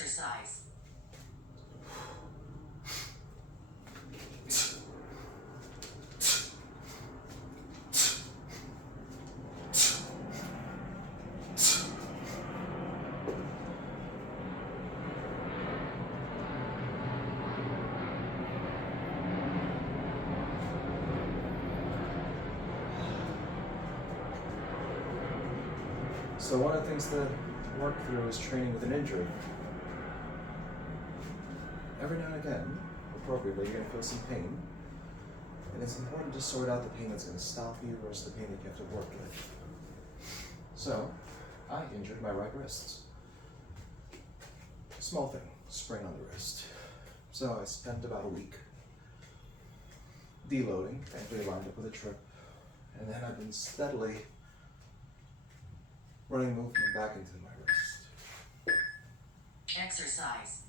Exercise. So one of the things to work through is training with an injury. Every now and again, appropriately, you're going to feel some pain, and it's important to sort out the pain that's going to stop you versus the pain that you have to work with. So, I injured my right wrist. Small thing, sprain on the wrist. So I spent about a week deloading, thankfully lined up with a trip, and then I've been steadily running movement back into my wrist. Exercise.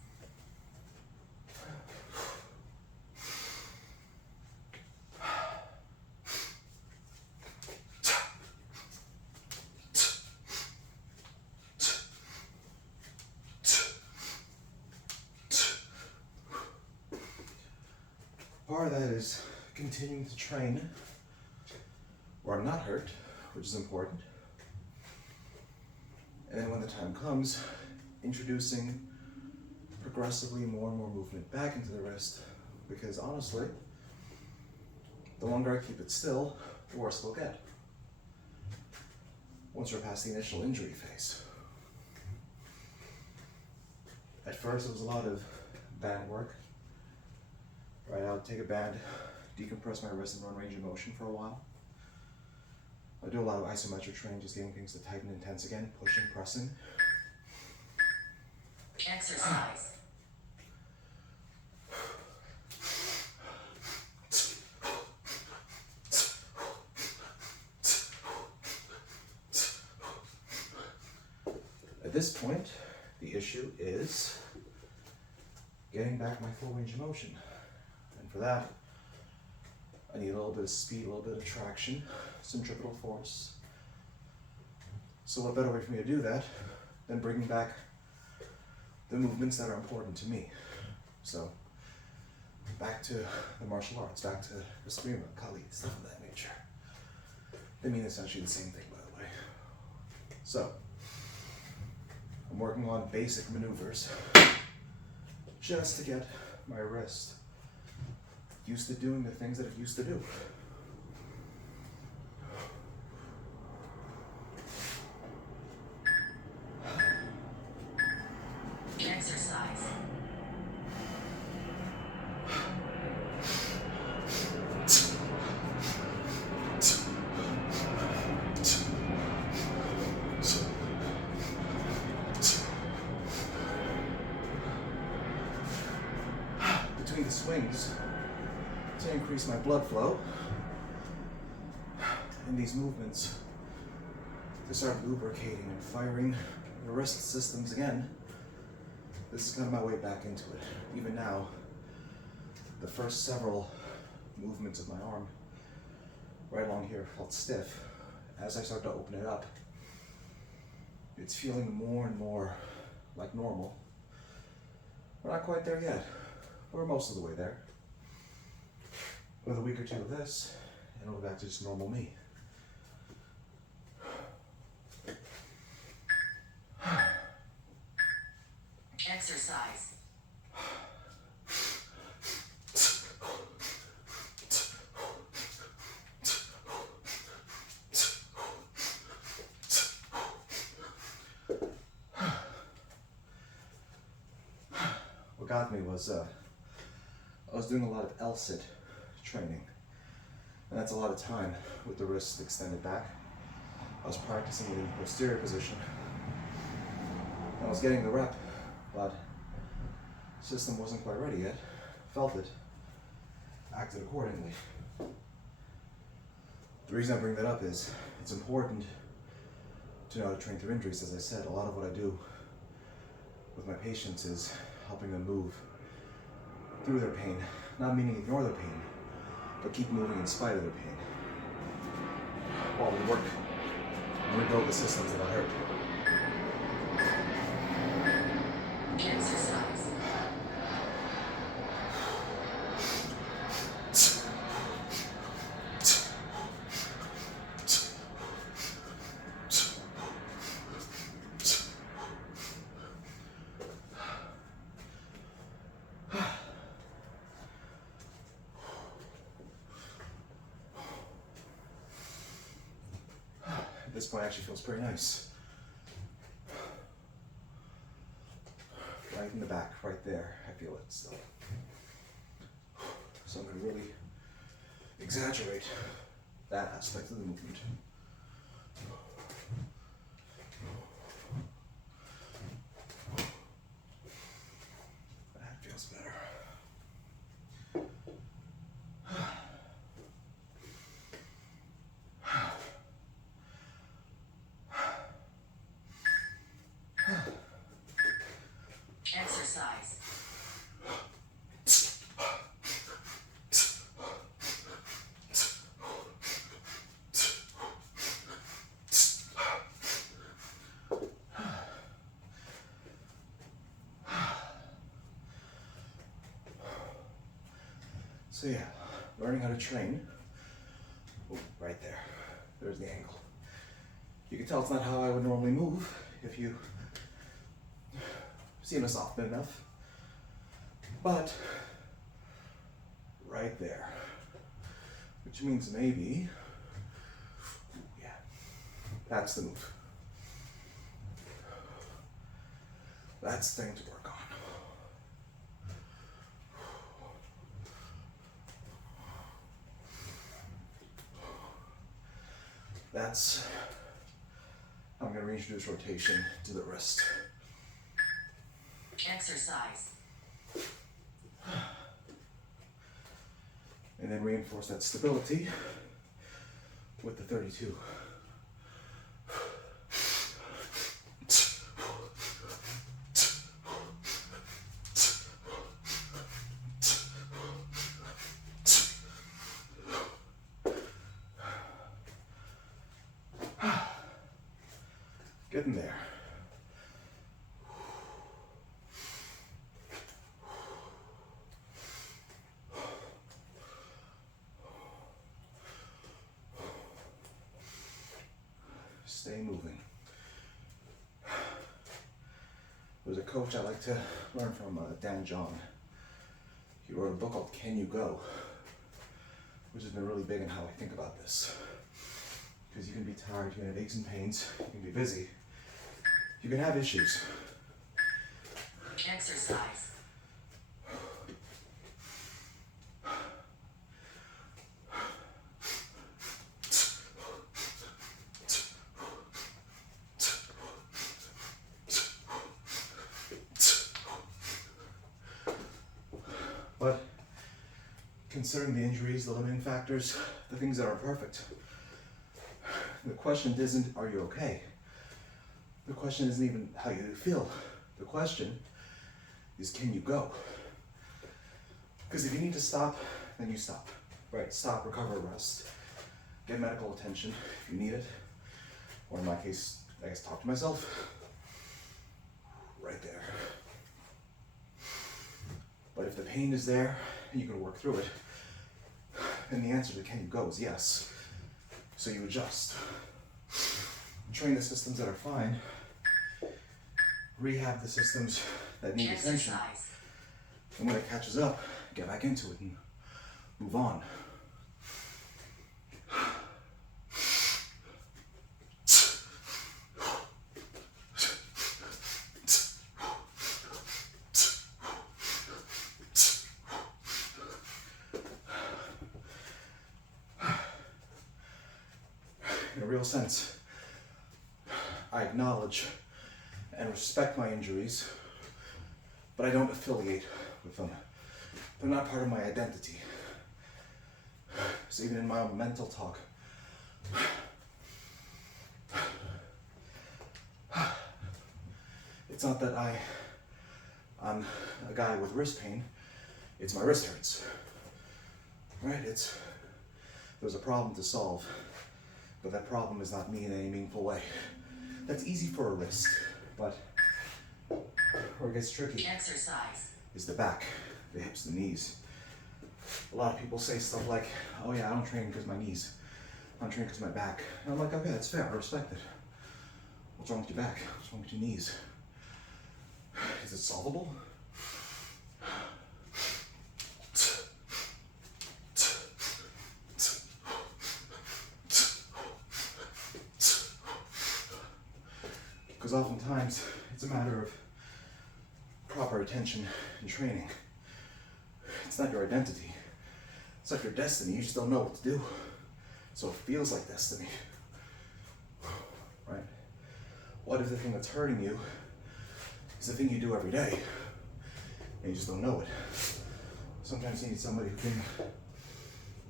Part of that is continuing to train where I'm not hurt, which is important. And then when the time comes, introducing progressively more and more movement back into the wrist, because honestly, the longer I keep it still, the worse it'll get once we're past the initial injury phase. At first, it was a lot of band work. Right, I would take a band, decompress my wrist, and run range of motion for a while. I do a lot of isometric training, just getting things to tighten and tense again, pushing, pressing. Exercise. At this point, the issue is getting back my full range of motion. And for that, I need a little bit of speed, a little bit of traction, centripetal force. So what better way for me to do that than bringing back the movements that are important to me. So back to the martial arts, back to Eskrima, Kali, stuff of that nature. They mean essentially the same thing, by the way. So I'm working on basic maneuvers just to get my wrist used to doing the things that it used to do. Exercise. Between the swings, to increase my blood flow, and these movements to start lubricating and firing the wrist systems again. This is kind of my way back into it. Even now, the first several movements of my arm right along here felt stiff. As I start to open it up, it's feeling more and more like normal. We're not quite there yet. We're most of the way there. With a week or two of this, and it'll go back to just normal me. Exercise. What got me was I was doing a lot of L-sit training, and that's a lot of time with the wrist extended back. I was practicing it in the posterior position. I was getting the rep, but the system wasn't quite ready yet. Felt it, acted accordingly. The reason I bring that up is it's important to know how to train through injuries. As I said, a lot of what I do with my patients is helping them move through their pain, not meaning ignore their pain, but keep moving in spite of their pain, while we work and rebuild the systems that are hurt. this point actually feels pretty nice. Right in the back, right there, I feel it still. So I'm going to really exaggerate that aspect of the movement. That feels better. Exercise. So yeah, learning how to train. Oh, right there. There's the angle. You can tell it's not how I would normally move if you see us often enough. But right there. Which means maybe, yeah, that's the move. That's the thing to work on. That's how I'm going to reintroduce rotation to the wrist. Exercise. And then reinforce that stability with the 32. Getting there. Stay moving. There's a coach I like to learn from, Dan John. He wrote a book called Can You Go? Which has been really big in how I think about this. Because you can be tired, you can have aches and pains, you can be busy, you can have issues. Exercise. But considering the injuries, the limiting factors, the things that are perfect, the question isn't, are you okay? The question isn't even how you feel. The question is, can you go? Because if you need to stop, then you stop. Right? Stop, recover, rest. Get medical attention if you need it. Or in my case, I guess talk to myself. Right there. But if the pain is there and you can work through it, then the answer to can you go is yes. So you adjust. Train the systems that are fine. Rehab the systems that need attention. Exercise. And when it catches up, get back into it and move on. In a real sense, I acknowledge and respect my injuries, but I don't affiliate with them. They're not part of my identity. So even in my own mental talk, it's not that I'm a guy with wrist pain, it's my wrist hurts. Right? There's a problem to solve, but that problem is not me in any meaningful way. That's easy for a wrist, but where it gets tricky Exercise. is the back, the hips, the knees. A lot of people say stuff like, oh yeah, I don't train because my knees. I don't train because my back. And I'm like, okay, that's fair, I respect it. What's wrong with your back? What's wrong with your knees? Is it solvable? proper attention in training. It's not your identity. It's like your destiny. You just don't know what to do. So it feels like destiny. Right? What if the thing that's hurting you is the thing you do every day and you just don't know it? Sometimes you need somebody who can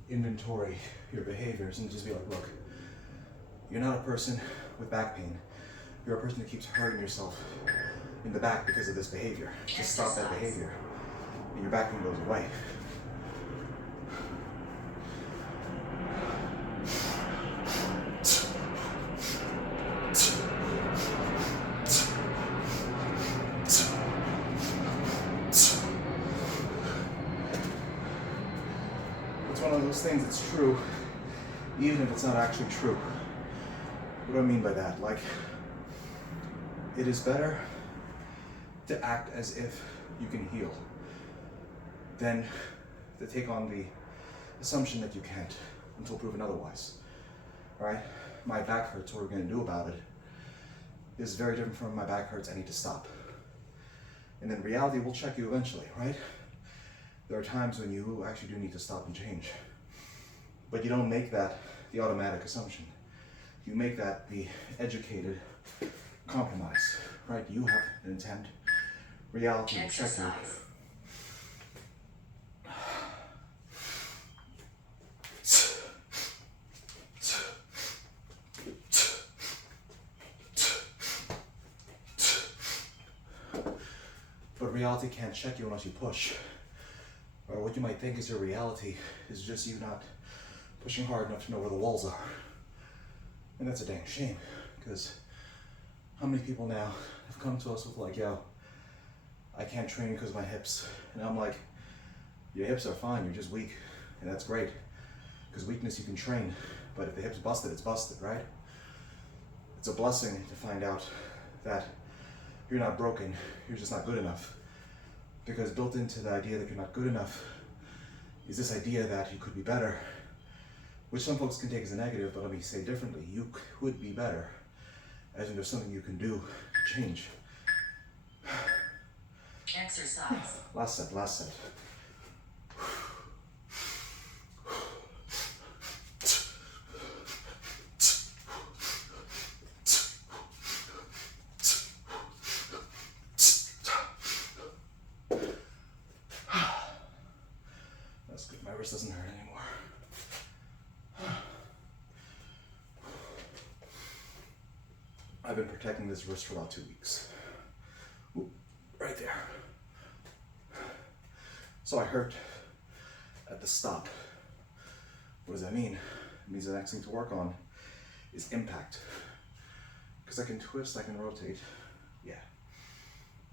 inventory your behaviors and just be like, look, you're not a person with back pain. You're a person that keeps hurting yourself in the back because of this behavior. Just stop that behavior and your back pain goes away. It's one of those things that's true, even if it's not actually true. What do I mean by that? Like, it is better to act as if you can heal than to take on the assumption that you can't until proven otherwise. Right? My back hurts, what we're going to do about it is very different from my back hurts, I need to stop. And then reality will check you eventually, right? There are times when you actually do need to stop and change. But you don't make that the automatic assumption. You make that the educated compromise, right? You have an intent. Reality will check you. But reality can't check you unless you push. Or what you might think is your reality is just you not pushing hard enough to know where the walls are. And that's a dang shame, because how many people now have come to us with like, yo, I can't train because of my hips. And I'm like, your hips are fine, you're just weak. And that's great, because weakness you can train. But if the hip's busted, it's busted, right? It's a blessing to find out that you're not broken, you're just not good enough. Because built into the idea that you're not good enough is this idea that you could be better, which some folks can take as a negative, but let me say differently. You could be better, as in there's something you can do to change. Exercise. Last set, last set. That's good, my wrist doesn't hurt anymore. I've been protecting this wrist for about 2 weeks. Ooh, right there. So I hurt at the stop. What does that mean? It means the next thing to work on is impact. Because I can twist, I can rotate. Yeah,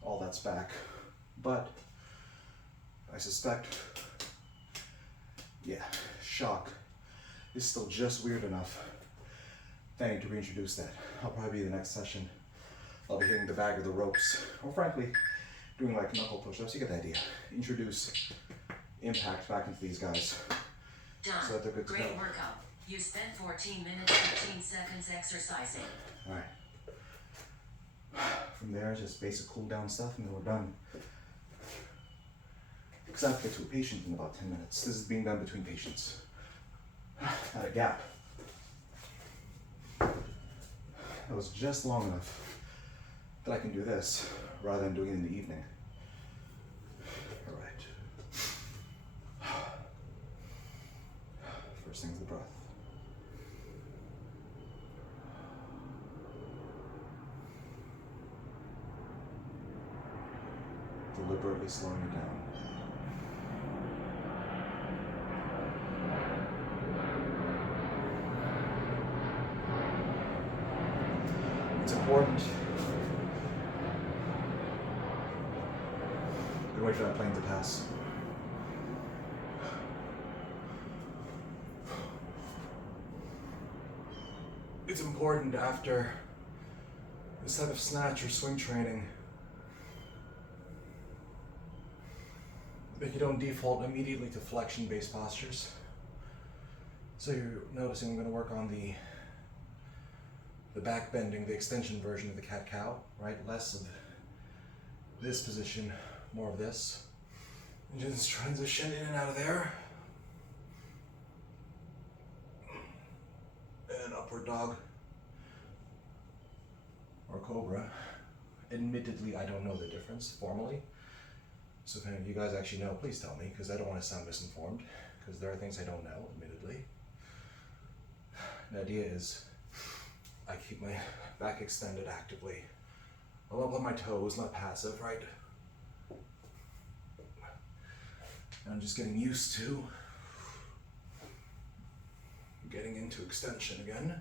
all that's back. But I suspect, yeah, shock is still just weird enough that I need to reintroduce that. I'll probably be the next session. I'll be hitting the bag or the ropes, or frankly, doing like knuckle push-ups. You get the idea. Introduce impact back into these guys. Done. So that they're good to Great go. workout. You spent 14 minutes, 15 seconds exercising. All right. From there, just basic cool down stuff, and then we're done. Because I have to get to a patient in about 10 minutes. This is being done between patients. Not a gap. That was just long enough that I can do this rather than doing it in the evening. All right. First thing's the breath. Deliberately slowing it down. It's important. Good wait for that plane to pass. It's important after this type of snatch or swing training that you don't default immediately to flexion-based postures. So you're noticing I'm going to work on the back bending, the extension version of the cat-cow, right? Less of this position, More of this. And just transition in and out of there. And upward dog. Or cobra. Admittedly, I don't know the difference formally. So if any of you guys actually know, please tell me, because I don't want to sound misinformed, because there are things I don't know, admittedly. The idea is I keep my back extended actively. I love my toes, not passive, right? And I'm just getting used to getting into extension again.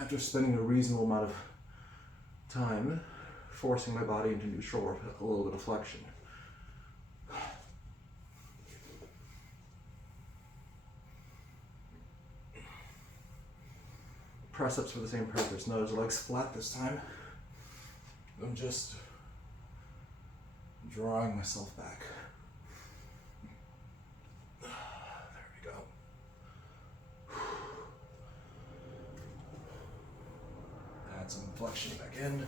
After spending a reasonable amount of time forcing my body into neutral or a little bit of flexion. Press ups for the same purpose. Notice the legs flat this time. I'm just drawing myself back. There we go. Add some flexion back in.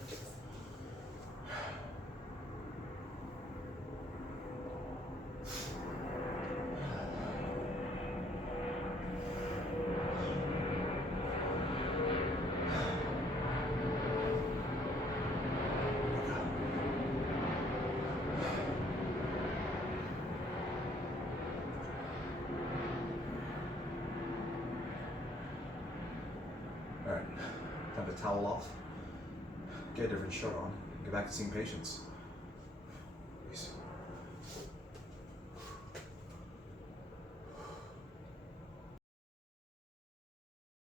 Alright, time to towel off, get a different shirt on, get back to seeing patients. Peace.